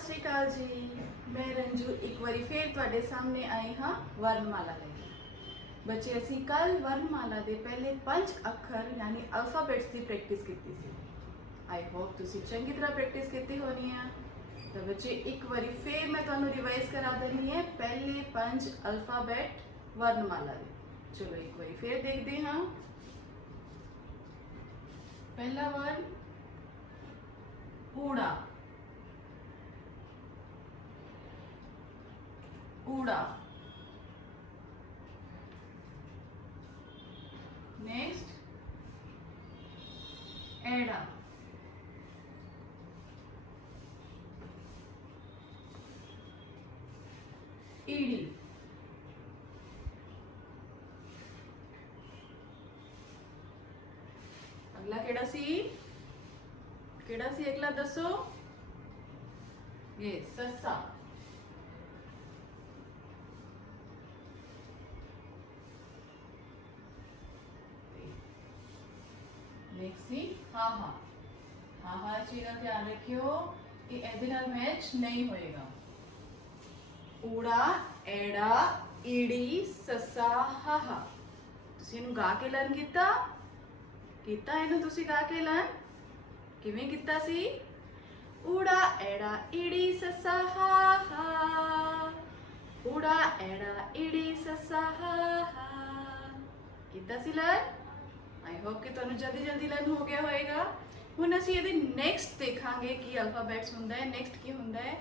ਸਤਿ ਸ਼੍ਰੀ ਅਕਾਲ ਜੀ। ਮੈਂ ਰੰਜੂ ਇੱਕ ਵਾਰੀ ਫੇਰ ਤੁਹਾਡੇ ਸਾਹਮਣੇ ਆਈ ਹਾਂ ਵਰਨਮਾਲਾ ਲਈ। ਬੱਚੇ ਅਸੀਂ ਕੱਲ ਵਰਨਮਾਲਾ ਦੇ ਪਹਿਲੇ 5 ਅੱਖਰ ਯਾਨੀ ਅਲਫਾਬੈਟਸ ਦੀ ਪ੍ਰੈਕਟਿਸ ਕੀਤੀ ਸੀ। ਆਈ ਹੋਪ ਤੁਸੀਂ ਚੰਗੀ ਤਰ੍ਹਾਂ ਪ੍ਰੈਕਟਿਸ ਕੀਤੀ ਹੋਣੀ ਹੈ। ਤਾਂ ਬੱਚੇ ਇੱਕ ਵਾਰੀ ਫੇਰ ਮੈਂ ਤੁਹਾਨੂੰ ਰਿਵਾਈਜ਼ ਕਰਾ ਦੇਣੀ ਹੈ ਪਹਿਲੇ 5 ਅਲਫਾਬੈਟ ਵਰਨਮਾਲਾ ਦੇ। ਚਲੋ ਇੱਕ ਵਾਰੀ ਫੇਰ ਦੇਖਦੇ ਹਾਂ। ਪਹਿਲਾ ਵਰਨ ਊੜਾ। ऊड़ा। नेक्स्ट एड़ा। ईड़ी। अगला केड़ा सी अगला दसो। ये ससा। नेक्स्ट सी हाहा। हाहा चीज का ध्यान रखियो कि ਇਹਦੇ ਨਾਲ ਮੈਚ ਨਹੀਂ ਹੋਏਗਾ। ਊੜਾ ਐੜਾ ਈੜੀ ਸੱਸਾ ਹਾਹਾ। ਤੁਸੀਂ ਇਹਨੂੰ ਗਾ ਕੇ ਲਰਨ ਕੀਤਾ ਇਹਨੂੰ ਤੁਸੀਂ ਗਾ ਕੇ ਲਰਨ ਕਿਵੇਂ ਕੀਤਾ ਸੀ? ਊੜਾ ਐੜਾ ਈੜੀ ਸੱਸਾ ਹਾਹਾ। ਊੜਾ ਐੜਾ ਈੜੀ ਸੱਸਾ ਹਾਹਾ। ਕੀਤਾ ਸੀ ਲਰਨ? आई होप कि तुहानू जल्दी जल्दी लर्न हो गया होएगा। हुण असीं इहदे नैक्सट देखांगे कि अल्फाबैट्स हुंदा है, नैक्सट की हुंदा है।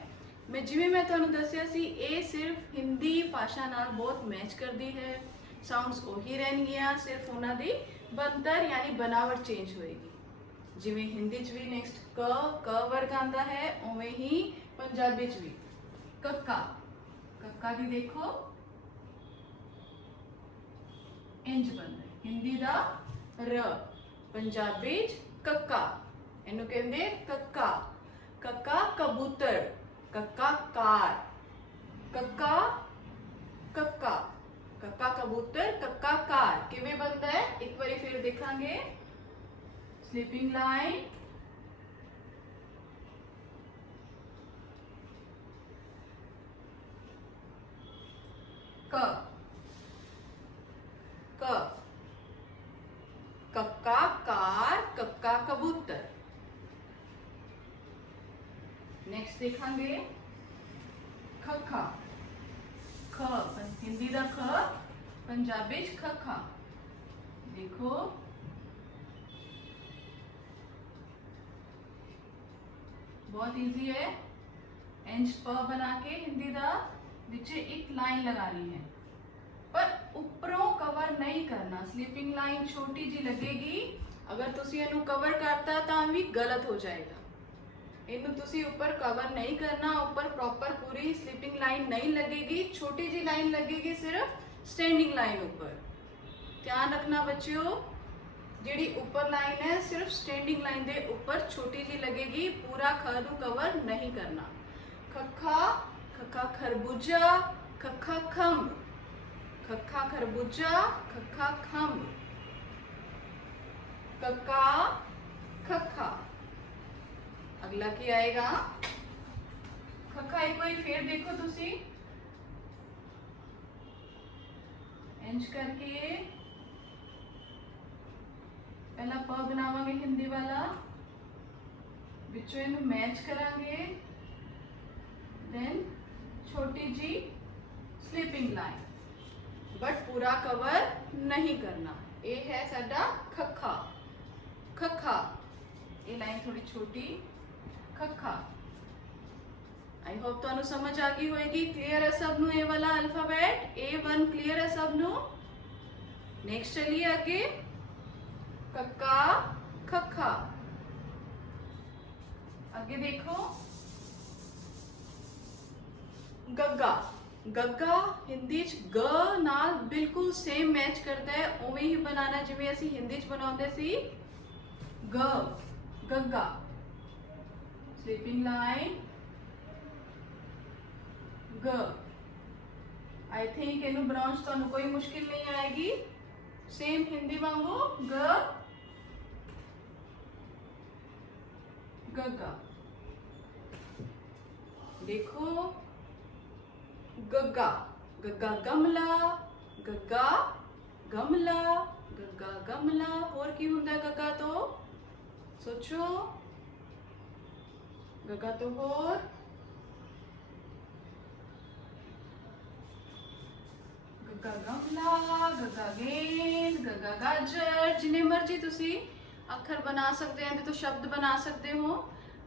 मैं जिवें मैं तुहानू दस्सिया सी ये सिर्फ हिंदी भाषा नाल बहुत मैच करती है। साउंड्स उही रहणगियां, सिर्फ उन्हां दी बनतर यानी बनावट चेंज होएगी। जिवें हिंदी च भी नैक्सट क वर्ग आंदा है, उवें ही पंजाबी च भी कक्का। कक्का दी देखो इंज बनदा है। हिंदी दा र, पंजाबी कक्का, इनू कहंदे कक्का। कक्का कबूतर, कक्का कार, कक्का कक्का, कक्का कबूतर, कक्का कार। किवें बनदा है एक बारी फिर देखांगे। स्लीपिंग लाइन, क क कक्का कार, कक्का कबूतर। नेक्स्ट देखांगे खखा। ख हिंदी दा ख, पंजाबी च खखा। देखो बहुत इजी है। इंच प बना के हिंदी दा नीचे एक लाइन लगानी है, पर उपरों कवर नहीं करना। स्लीपिंग लाइन छोटी जी लगेगी, अगर तुसी इनू कवर करता तां भी गलत हो जाएगा। इनू तुसी ऊपर कवर नहीं करना, ऊपर प्रॉपर पूरी स्लीपिंग लाइन नहीं लगेगी, छोटी जी लाइन लगेगी सिर्फ स्टैंडिंग लाइन ऊपर। ध्यान रखना बच्चों, जिहड़ी ऊपर लाइन है सिर्फ स्टैंडिंग लाइन दे ऊपर छोटी जी लगेगी, पूरा ख नू कवर नहीं करना। खखा, खखा खरबूजा, खखा खंभ। खखा खरबूजा, खखा खंभ। कक्का खखा। अगला की आएगा खखा। एक बार फिर देखो तुसी इंच करके पहला प बनावांगे हिंदी वाला, विचों इनू मैच करांगे, देन छोटी जी स्लीपिंग लाइन, बट पूरा कवर नहीं करना। ये है साडा खखा। खखा ये लाइन थोड़ी छोटी, खखा। आई होप तुहानू समझ आ गई होएगी। क्लियर है सब नू ये वाला अल्फाबेट A1 क्लियर है सब नू? नेक्स्ट चलिए आगे। कक्का खखा। आगे देखो गग्गा। गग्गा हिंदी च ग नाल बिल्कुल सेम मैच करता है, उवें ही बनाना जिवें असी हिंदी च बनाउंदे सी। ग गग्गा। स्लीपिंग लाइन ग। आई थिंक इनू बनाउण च तुहानू कोई मुश्किल नहीं आएगी। सेम हिंदी वांगू ग गग्गा। देखो गग्गा, गग्गा गमला, गग्गा गमला, गग्गा गमला। और की हुंदा है गग्गा तो सोचो, गग्गा तो होर गग्गा गमला, गग्गा गेंद, गग्गा गाजर। जिन्हें मर्जी तुसी अखर बना सकते हैं तो शब्द बना सकते हो।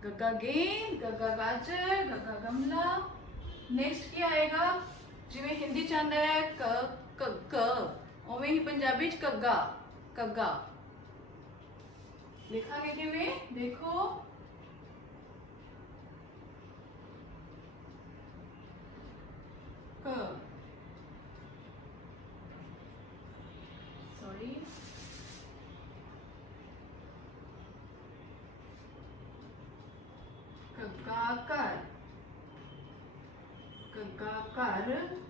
गग्गा गेंद, गग्गा गाजर, गग्गा गमला। नेक्स्ट क्या आएगा? जिवें हिंदी च आंदा है क क, उवें ही पंजाबी च कग्गा, कग्गा। लिखांगे किवें? देखो क, सॉरी, कग्गा कर, कग्गा कर।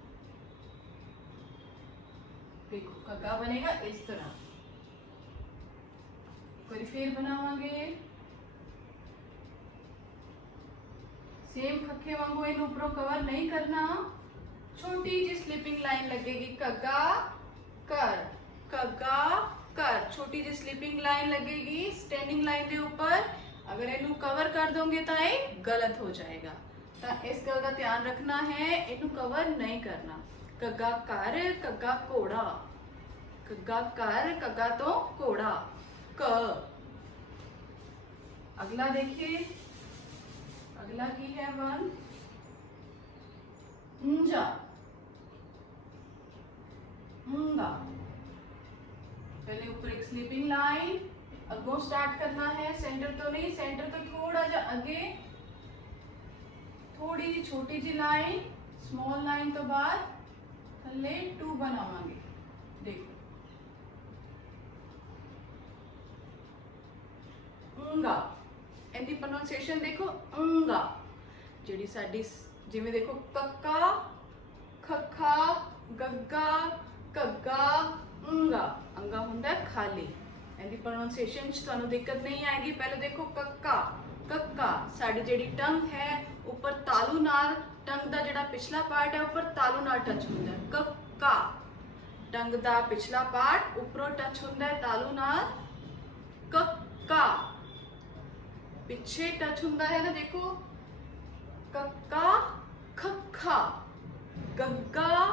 देखो कग्गा बनेगा इस तरह। कोई फिर बनावांगे सेम खखे वांगू, इन ऊपरों कवर नहीं करना। छोटी जी स्लीपिंग लाइन लगेगी, कग्गा कर, कग्गा कर। छोटी जी स्लीपिंग लाइन लगेगी स्टैंडिंग लाइन के ऊपर। अगर इनू कवर कर दोगे तो ये गलत हो जाएगा, तो इस गल का ध्यान रखना है, इनू कवर नहीं करना। कग्गा कर, कग्गा घोड़ा, कग्गा कर, कग्गा तो घोड़ा, क। अगला देखिए, अगला की है वन, ऊंजा, ऊंगा। पहले ऊपर एक स्लीपिंग लाइन, अगो स्टार्ट करना है, सेंटर तो नहीं, सेंटर तो थोड़ा जा आगे, थोड़ी जी छोटी जी लाइन, स्मॉल लाइन तो बाद थले 2 बनावांगे। देखो ऊंगा, इनकी प्रोनाउंसिएशन देखो ऊंगा। जिहड़ी साडी जिवें देखो कक्का, खखा, गग्गा, कग्गा, ऊंगा। अंगा हुंदा है खाली। इनकी प्रोनाउंसिएशन च तुहानू दिक्कत नहीं आएगी। पहले देखो कक्का, कक्का। साडी जिहड़ी टंग है ऊपर तालू नाल, टंग दा जिहड़ा पिछला पार्ट है ऊपर तालू नाल टच हुंदा है, कक्का। टंग दा पिछला पार्ट ऊपरों टच हुंदा है तालू नाल, कक्का। पिछे टच हुंदा है ना, देखो कक्का, खखा, गग्गा,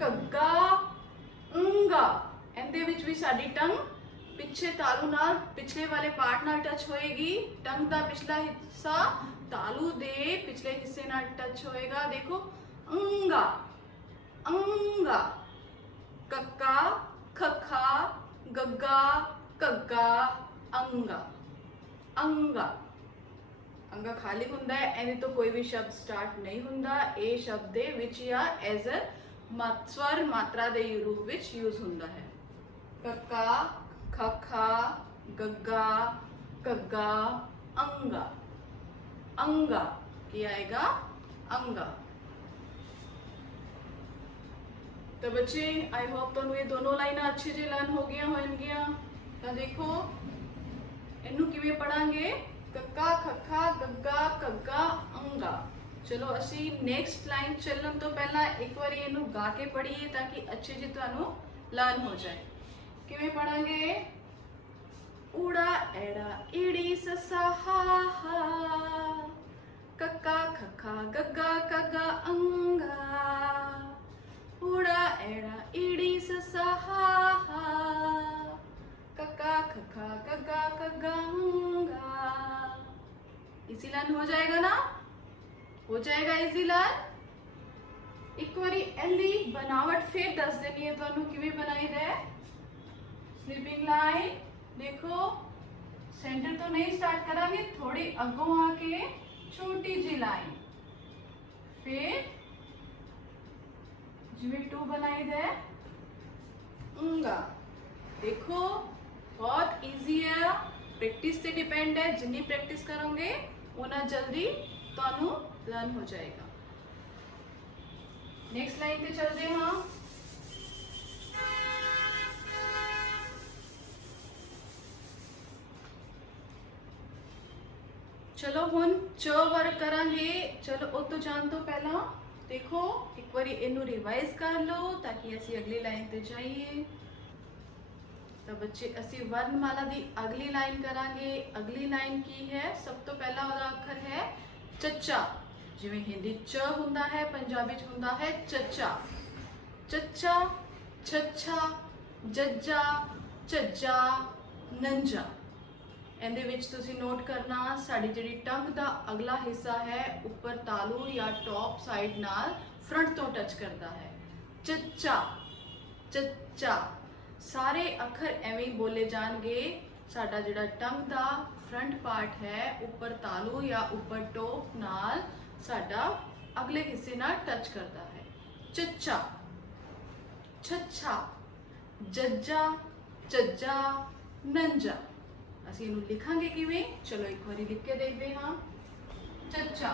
कग्गा, ऊंगा। इहदे विच भी साडी टंग पिछे तालू नाल, पिछले वाले पार्ट नाल टच होएगी। टंग दा पिछला हिस्सा तालू दे पिछले हिस्से नाल टच होएगा। देखो ऊंगा, अंगा, कक्का, खखा, गग्गा, कग्गा, अंगा, अंगा। अंगा खाली हुंदा है, इहदे तो कोई भी शब्द स्टार्ट नहीं हुंदा। ए शब्द दे विच या एज अ स्वर मात्रा दे रूप विच यूज हुंदा है। कक्का, खखा, गग्गा, कग्गा, अंगा, अंगा। की आएगा अंगा। तो बच्चे आई होप तुहानू ये दोनों लाइना अच्छे जे लर्न हो गई होणगियां। तो देखो इनू किवें पढ़ांगे, कक्का, खखा, गग्गा, कग्गा, अंगा। चलो असी नेक्स्ट लाइन चलण तो पहला एक बार इनू गा के पढ़िए ताकि अच्छे जे तुहानू लर्न हो जाए। किवें पढ़ांगे? ऊड़ा एड़ा ईड़ी ससा हा हा, कक्का खखा गग्गा कग्गा अंगा। ऊड़ा एड़ा ईड़ी ससा हा हा, कक्का खखा गग्गा कग्गा अंगा। इजी लर्न हो जाएगा ना? हो जाएगा इजी लर्न। एक बारी एली बनावट फिर दस देनी है तुहानू किवें बनाई दे। स्लीपिंग लाइन देखो, सेंटर तो नहीं स्टार्ट करांगे, थोड़ी अगों आके छोटी जी लाइन, फिर जिवें 2 बनाई दे ऊंगा। देखो बहुत इजी है, प्रैक्टिस से डिपेंड है। जितनी प्रैक्टिस करोगे उतना जल्दी तुहानू लर्न हो जाएगा। नेक्स्ट लाइन पे चलते हैं। हाँ चलो हुन च वर्क करांगे। चलो चलो उस तो जान तो पहला देखो एक बार इनू रिवाइज कर लो ताकि असी अगली लाइन ते जाइए। तो बच्चे असी वर्णमाला दी अगली लाइन करांगे। अगली लाइन की है, सब तो पहला ओदा अखर है चच्चा। जिवें हिंदी च हुंदा है, पंजाबी च हुंदा है चच्चा। चच्चा, छच्छा, जज्जा, झज्जा, नंजा। ਇਹਦੇ ਵਿੱਚ ਤੁਸੀਂ ਨੋਟ ਕਰਨਾ ਸਾਡੀ ਜਿਹੜੀ ਟੰਗ ਦਾ ਅਗਲਾ ਹਿੱਸਾ ਹੈ ਉੱਪਰ ਤਾਲੂ ਜਾਂ ਟੌਪ ਸਾਈਡ ਨਾਲ ਫਰੰਟ ਤੋਂ ਟੱਚ ਕਰਦਾ ਹੈ। ਚੱਚਾ, ਚੱਚਾ, ਸਾਰੇ ਅੱਖਰ ਐਵੇਂ ਹੀ ਬੋਲੇ ਜਾਣਗੇ। ਸਾਡਾ ਜਿਹੜਾ ਟੰਗ ਦਾ ਫਰੰਟ ਪਾਰਟ ਹੈ ਉੱਪਰ ਤਾਲੂ ਜਾਂ ਉੱਪਰ ਟੌਪ ਨਾਲ ਸਾਡਾ ਅਗਲੇ ਹਿੱਸੇ ਨਾਲ ਟੱਚ ਕਰਦਾ ਹੈ। ਚੱਚਾ, ਛੱਛਾ, ਜੱਜਾ, ਝੱਜਾ, ਨੰਜਾ। ਅਸੀਂ ਇਹਨੂੰ ਲਿਖਾਂਗੇ ਕਿਵੇਂ? ਚਲੋ ਇੱਕ ਵਾਰੀ ਲਿਖ ਕੇ ਦੇਖਦੇ ਹਾਂ। ਚੱਚਾ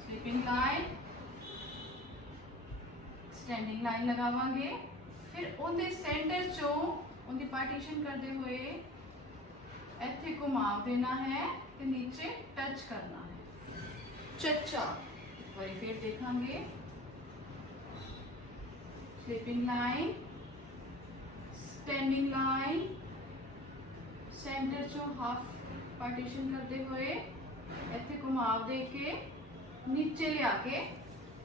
ਸਲੀਪਿੰਗ ਲਾਈਨ, ਸਟੈਂਡਿੰਗ ਲਾਈਨ ਲਗਾਵਾਂਗੇ, ਫਿਰ ਉਹਦੇ ਸੈਂਟਰ ਚੋਂ ਉਹਦੀ ਪਾਰਟੀਸ਼ਨ ਕਰਦੇ ਹੋਏ ਇੱਥੇ ਘੁਮਾਵ ਦੇਣਾ ਹੈ ਤੇ ਨੀਚੇ ਟੱਚ ਕਰਨਾ ਹੈ। ਚੱਚਾ ਇੱਕ ਵਾਰੀ ਫਿਰ ਦੇਖਾਂਗੇ। Sleeping line, standing line, centre चो हाफ पार्टीशन करते हुए इत्थे घुमाव दे के नीचे लिया के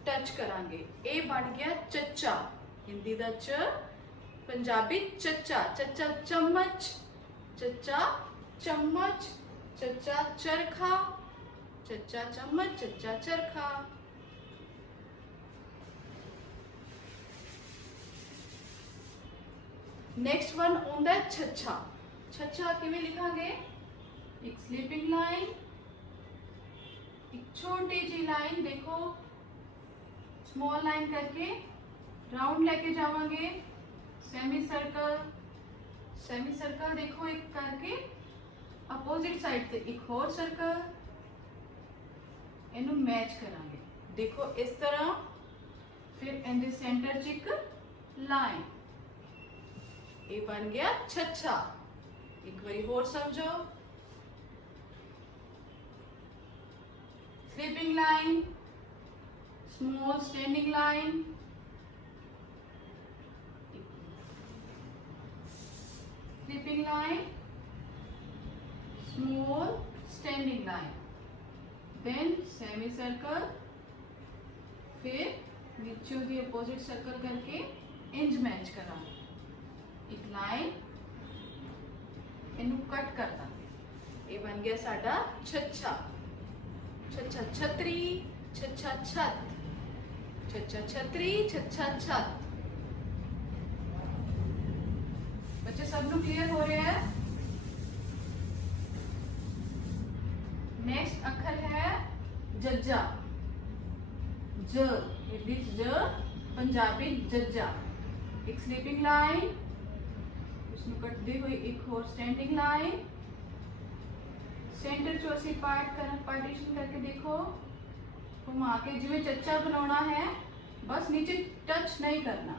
टच करांगे। ये बन गया चच्चा। हिंदी दा च, पंजाबी चच्चा। चच्चा चम्मच, चच्चा चम्मच, चच्चा चरखा, चच्चा चम्मच, चच्चा चरखा। नेक्स्ट वन आंदा है छच्छा। छच्छा किवें लिखांगे? एक स्लीपिंग लाइन, एक छोटी जी लाइन, देखो स्मॉल लाइन करके राउंड लेके जावांगे। सेमी सर्कल, सेमी सर्कल देखो एक करके अपोजिट साइड से एक और सर्कल, इनू मैच करांगे। देखो इस तरह, फिर इनके सेंटर च एक लाइन। ये बन गया छच्छा। एक बारी और समझो। Sleeping line, small standing line, sleeping line, small standing line, then semi circle, फिर नीचे दी अपोजिट सर्कल करके इंज मैच करांगे। एक लाइन इनू कट कर देंगे। ये बन गया साडा छच्छा। छच्छा छतरी, छच्छा छत, छच्छा छतरी, छच्छा छत। बच्चे सब लोग क्लियर हो रहे हैं? नेक्स्ट अक्षर है जज्जा। ज, हिंदी ज, पंजाबी जज्जा। एक स्लीपिंग लाइन, उसमें कटते हुए एक और स्टैंडिंग लाइन, सेंटर चो असी पार्टीशन करके देखो घुमा के जिवें चच्चा बनाना है, बस नीचे टच नहीं करना।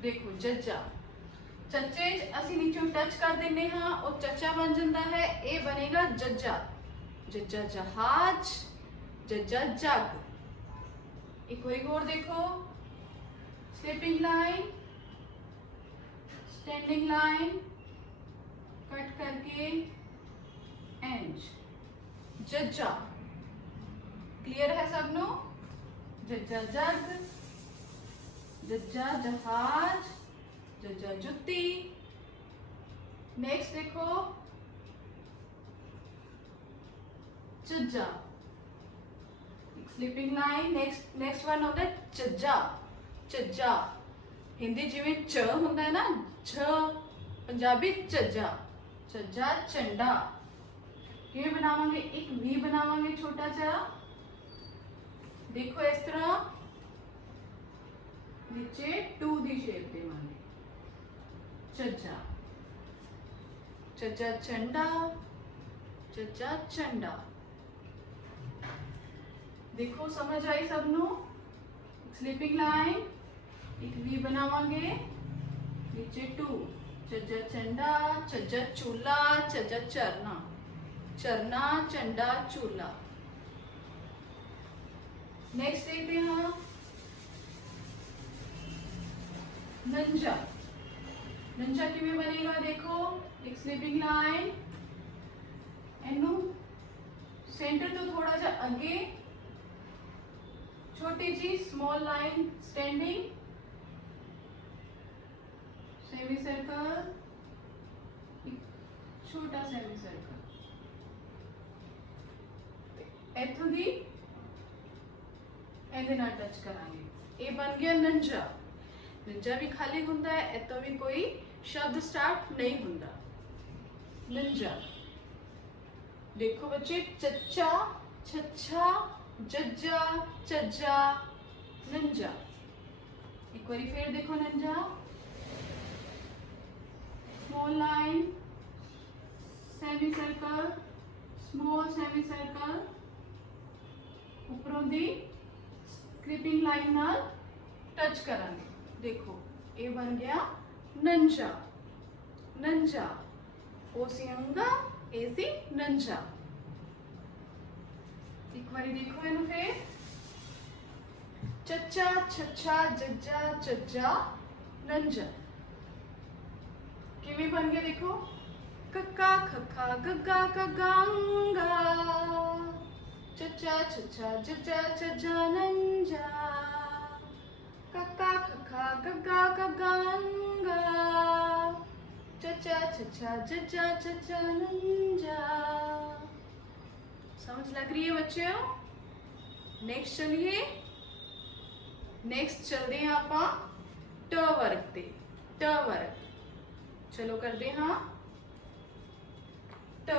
देखो जज्जा, चच्चे असी नीचे टच कर देने हाँ और चच्चा बन जाता है। ये बनेगा जज्जा। जज्जा जहाज, जज्जा जग। एक बार और देखो, sleeping line, standing line, cut करके एंज। जज्जा क्लियर है सबनो? जज्जा जग, जज्जा जहाज, जज्जा जुत्ती। नेक्स्ट देखो चज्जा, स्लीपिंग लाइन, नेक्स्ट वन होता है चज्जा। चज्जा हिंदी जिवें च होंदा है ना, छ, पंजाबी चज्जा। चज्जा झंडा। किवें बनावांगे? एक वी बनावांगे छोटा सा, देखो इस तरह नीचे 2 दी शेप देवांगे। चज्जा, चज्जा झंडा, चज्जा झंडा। देखो समझ आई सबनू? स्लीपिंग लाइन, एक वी बनावांगे, नीचे 2, चज्जा झंडा, चज्जा चूल्हा, चज्जा चरना, चरना झंडा चूल्हा। नेक्स्ट देखते हैं नंजा। नंजा किवें बनेगा देखो, एक स्लीपिंग लाइन, एनू सेंटर तो थोड़ा जा अगे, छोटी जी small line standing, semi circle, छोटा सेमी सर्कल, इथों दी ਇਹਦੇ ਨਾਲ ਟੱਚ ਕਰਾਂਗੇ। ਇਹ ਬਣ ਗਿਆ ਨੰਜਾ। ਨੰਜਾ ਵੀ ਖਾਲੀ ਹੁੰਦਾ ਹੈ, ਇਤੋਂ ਵੀ ਕੋਈ ਸ਼ਬਦ ਸਟਾਰਟ ਨਹੀਂ ਹੁੰਦਾ। ਨੰਜਾ ਦੇਖੋ ਬੱਚੇ, ਚੱਚਾ, ਛੱਛਾ, ਜੱਜਾ, ਚੱਜਾ, ਨੰਜਾ। ਇੱਕ ਵਾਰੀ ਫੇਰ ਦੇਖੋ ਨੰਜਾ, small line, semi circle, small semi circle, उपरों दी स्क्रिपिंग लाइन नाल टच करांगे। देखो ये बन गया नंजा। नंजा ओ सी अंगा, ए सी नंजा। एक बारी देखो इन्हू फिर, चच्चा, छच्छा, जज्जा, चज्जा, नंजा। किवें बन गया देखो, कक्का, खक्खा, गग्गा, कगांगा, चच्चा, छच्छा, जज्जा, चज्जा, नंजा, कक्का, खक्खा, गग्गा, कगांगा, चच्चा, छच्छा, जज्जा, चज्जा, नंजा। समझ लग रही है बच्चों? नेक्स्ट चलिए, नेक्स्ट चलते हैं आपां ट वर्ग ते। ट वर्ग चलो करते हाँ। ट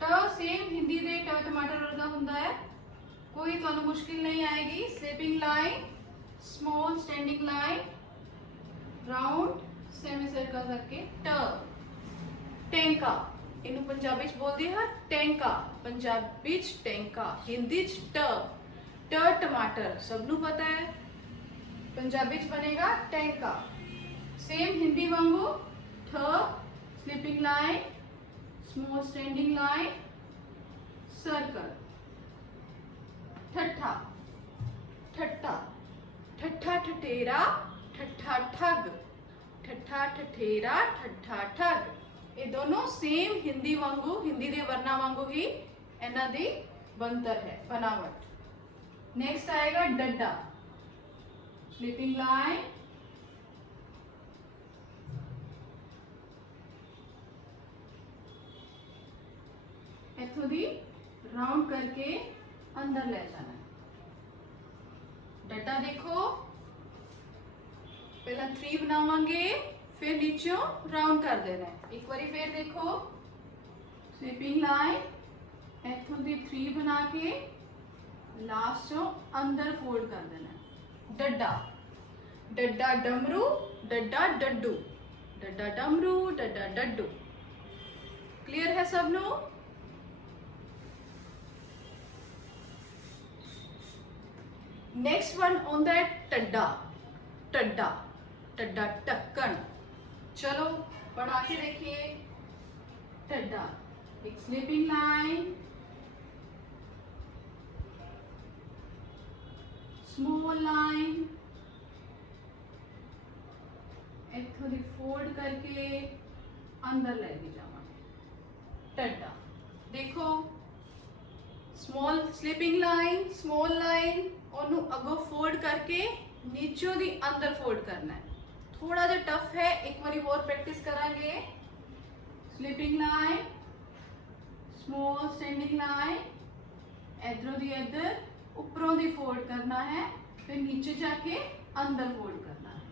ट सेम हिंदी दे ट टमाटर वर्गा हुंदा है, कोई तुहानू मुश्किल नहीं आएगी। Sleeping line, small standing line, round semi circle करके ट। टेंका इनू पंजाबी च बोलदे हैं टेंका, पंजाबी च टेंका, हिंदी च ट। ट टमाटर सबनू पता है, पंजाबी च बनेगा टेंका। सेम हिंदी वांगू ठ sleeping line, small standing line, circle. ठट्ठा ठट्ठा, ठट्ठा ठठेरा, ठट्ठा ठग, ठट्ठा ठठेरा, ठट्ठा ठग। ये दोनों सेम हिंदी वांगू, हिंदी दे वर्णा वांगू ही इन्हां दी बनतर है, बनावट। नेक्स्ट आएगा डड्डा। स्लीपिंग लाइन, इथों दी राउंड करके अंदर ले जाना है। डड्डा देखो, पहला 3 बनावांगे, फिर नीचों राउंड कर देना है। एक बारी फिर देखो, स्लीपिंग लाइन, इथों दी 3 बना के लास्ट चों अंदर फोल्ड कर देना है। डड्डा डड्डा डमरू, डड्डा डड्डू, डड्डा डमरू, डड्डा डड्डू। क्लियर है सबनू? नेक्स्ट वन आंदा है टड्डा। टड्डा टड्डा टक्कन। चलो पढ़ा के देखिए। टड्डा एक स्लीपिंग लाइन, स्मॉल लाइन, इथों दी फोल्ड करके अंदर लेके जावांगे। टड्डा देखो, small sleeping line, small line, ओनू अगो फोल्ड करके नीचों दी अंदर फोल्ड करना है। थोड़ा जा टफ है, एक बारी और प्रैक्टिस करांगे। Sleeping line, small standing line, इधरों दी इधर, ऊपरों दी फोल्ड करना है, फिर नीचे जाके अंदर फोल्ड करना है।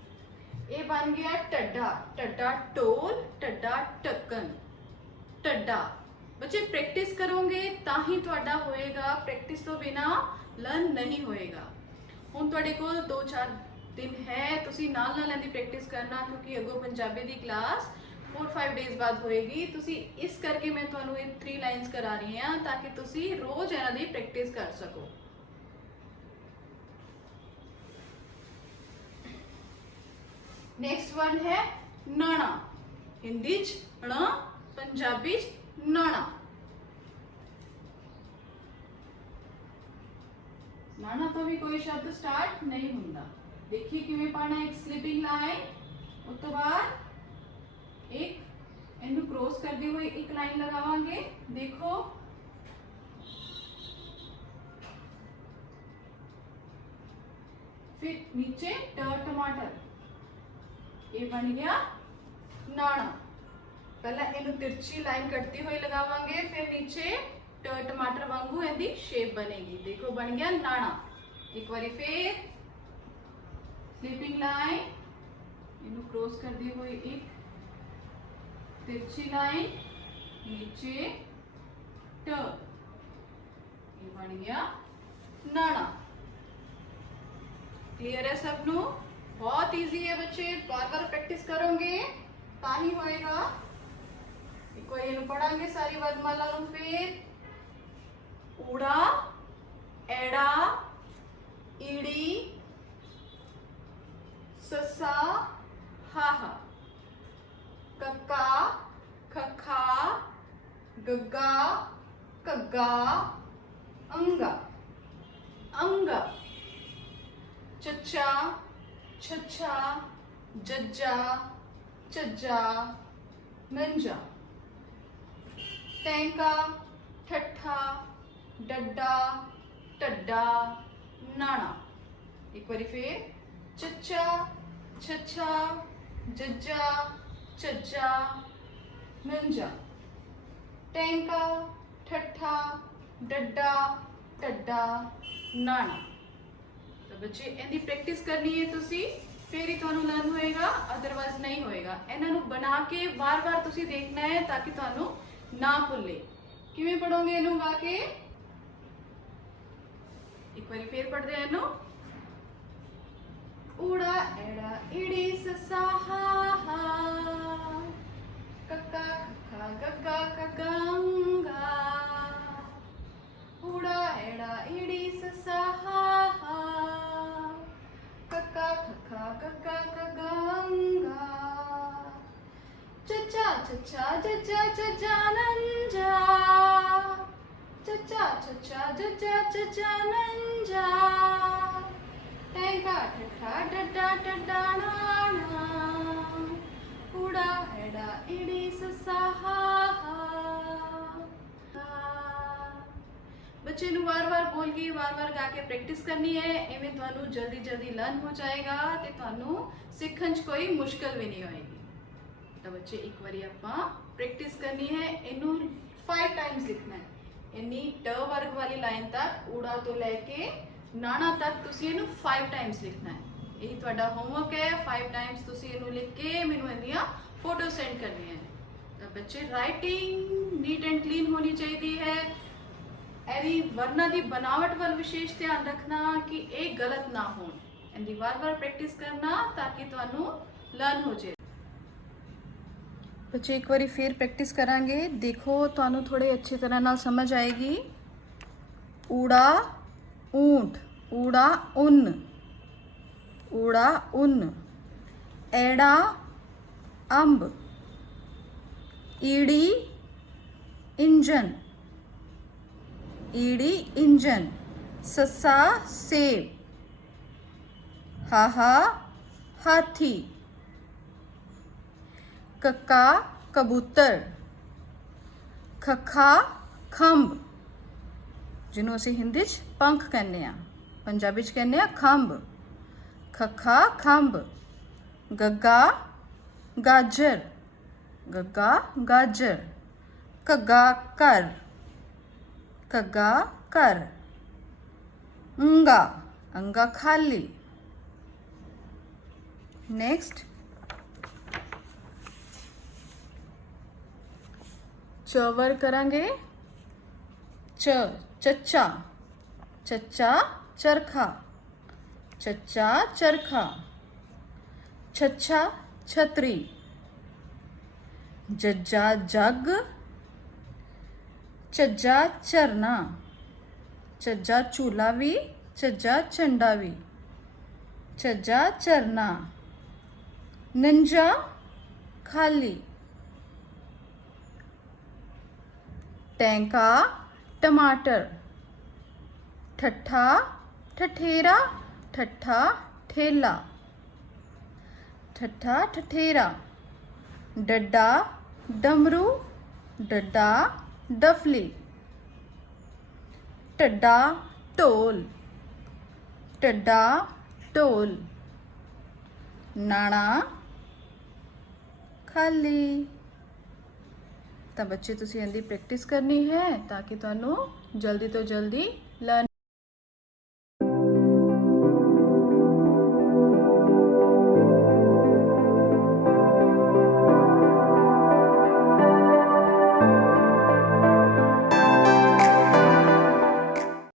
ये बन गया टड्डा। टड्डा टोल, टड्डा टक्कन। टड्डा बच्चे प्रैक्टिस करोगे ताही तुहाडा होएगा, प्रैक्टिस तो बिना लर्न नहीं होएगा। हुण तुहाडे कोल 2-4 दिन है, तुसी नाल नाल इहदी प्रैक्टिस करना, क्योंकि अगों पंजाबी दी क्लास 4-5 डेज बाद होएगी। तुसी इस करके मैं तुहानू ये 3 लाइन्स करा रही हां ताकि तुसी रोज इहनां दी प्रैक्टिस कर सको। नेक्स्ट वन है नाना। हिंदी च ण, पंजाबी च नाना। ਨਾਣਾ ਤੋਂ ਵੀ ਕੋਈ ਸ਼ਬਦ ਸਟਾਰਟ ਨਹੀਂ ਹੁੰਦਾ। ਦੇਖੀਏ ਕਿਵੇਂ ਪਾਣਾ, ਇੱਕ ਸਲੀਪਿੰਗ ਲਾਈਨ, ਉਸ ਤੋਂ ਬਾਅਦ ਇੱਕ ਇਹਨੂੰ ਕ੍ਰੋਸ ਕਰਦੇ ਹੋਏ ਇੱਕ ਲਾਈਨ ਲਗਾਵਾਂਗੇ। ਦੇਖੋ फिर नीचे ट टमाटर, ये बन गया नाना। पहला इनू तिरछी लाइन कटती हुई लगावांगे, फिर नीचे ट टमाटर वांगू इहदी शेप बनेगी। देखो बन गया नाना। एक बारी फिर स्लीपिंग लाइन, इनू क्रॉस करती हुई एक तिरछी लाइन, नीचे ट, ये बन गया नाना। क्लियर है सबनू? बहुत इजी है बच्चे, बार बार प्रैक्टिस करोगे ताही होएगा। एक बार ये पढ़ांगे सारी वर्णमाला नु। फिर ऊड़ा एड़ा ईड़ी ससा हाहा, कक्का खखा गग्गा कग्गा अंगा अंगा, चच्चा छच्छा जज्जा चज्जा नंजा, टैंका ठट्ठा डड्डा टड्डा नाना। एक बार फिर चच्चा छच्छा जज्जा चज्जा नंजा, टैंका ठट्ठा डड्डा टड्डा नाना। तो बच्चे इनकी प्रैक्टिस करनी है तुसी, फिर ही तुहानू लर्न होएगा, अदरवाइज नहीं होएगा। इन्हां नू बना के बार बार तुसी देखना है ताकि तुहानू ना भुले। किवें पढ़ोगे इनू गा के? एक बार फिर पढ़दे हैं इनू। ऊड़ा एड़ा ईड़ी ससा हा हा, कक्का खखा गग्गा कगंगा, ऊड़ा एड़ा ईड़ी ससा हा हा, कक्का खखा गग्गा कगंगा, चच्चा चच्चा जज्जा जज्जा नंजा, चच्चा चच्चा जज्जा जज्जा नंजा, टैंका ठट्ठा डड्डा डड्डा नाना, ऊड़ा एड़ा ईड़ी ससा हा हा। बच्चे नू बार बार बोल के बार बार गा के प्रैक्टिस करनी है, इवें तुहानू जल्दी जल्दी लर्न हो जाएगा ते तुहानू सीखण च कोई मुश्किल भी नहीं होएगी। तो बच्चे एक बारी आपां प्रैक्टिस करनी है, इनू 5 टाइम्स लिखना है। इन्नी ट वर्ग वाली लाइन तक ऊड़ा तो लेके नाना तक तुसी इनू 5 टाइम्स लिखना है। यही तुहाडा होमवर्क है। 5 टाइम्स तुसी इनू लिख के मैनू इहदियां फोटो सेंड करनी है। तो बच्चे राइटिंग नीट एंड क्लीन होनी चाहिए है। एदी वर्णा दी बनावट वाल विशेष ध्यान रखना कि ये गलत ना हो। इनकी बार बार प्रैक्टिस करना ताकि तुहानू लर्न हो जाए। बच्चे एक बार फिर प्रैक्टिस करांगे, देखो तुहानू थोड़े अच्छी तरह नाल समझ आएगी। ऊड़ा ऊंट, ऊड़ा उन, ऊड़ा उन, एड़ा अंब, ईड़ी इंजन, ईड़ी इंजन, ससा सेब, हाहा हाथी, कक्का कबूतर, खखा खंभ, जिन्हों असीं हिंदी च पंख कहने आ, पंजाबी च कहने आ खंभ, खखा खंभ, गग्गा गाजर, गग्गा गाजर, घग्गा घर, घग्गा घर, अंगा अंगा खाली। नेक्स्ट चवर करांगे। चच्चा, चच्चा चरखा, चच्चा चरखा, छच्छा छतरी, जज्जा जग, चज्जा झरना, चज्जा झूला भी, चज्जा झंडा भी, चज्जा झरना, नंजा खाली, टैंका टमाटर, ठट्ठा ठठेरा ठट्ठा ठेला, ठट्ठा ठठेरा। डड्डा डमरू, डड्डा डफली। टड्डा ढोल, टड्डा ढोल। नाणा खाली। ਤਾਂ ਬੱਚੇ ਤੁਸੀਂ ਇਹਦੀ ਪ੍ਰੈਕਟਿਸ ਕਰਨੀ ਹੈ ਤਾਂ ਕਿ ਤੁਹਾਨੂੰ ਜਲਦੀ ਤੋਂ ਜਲਦੀ ਲਰਨ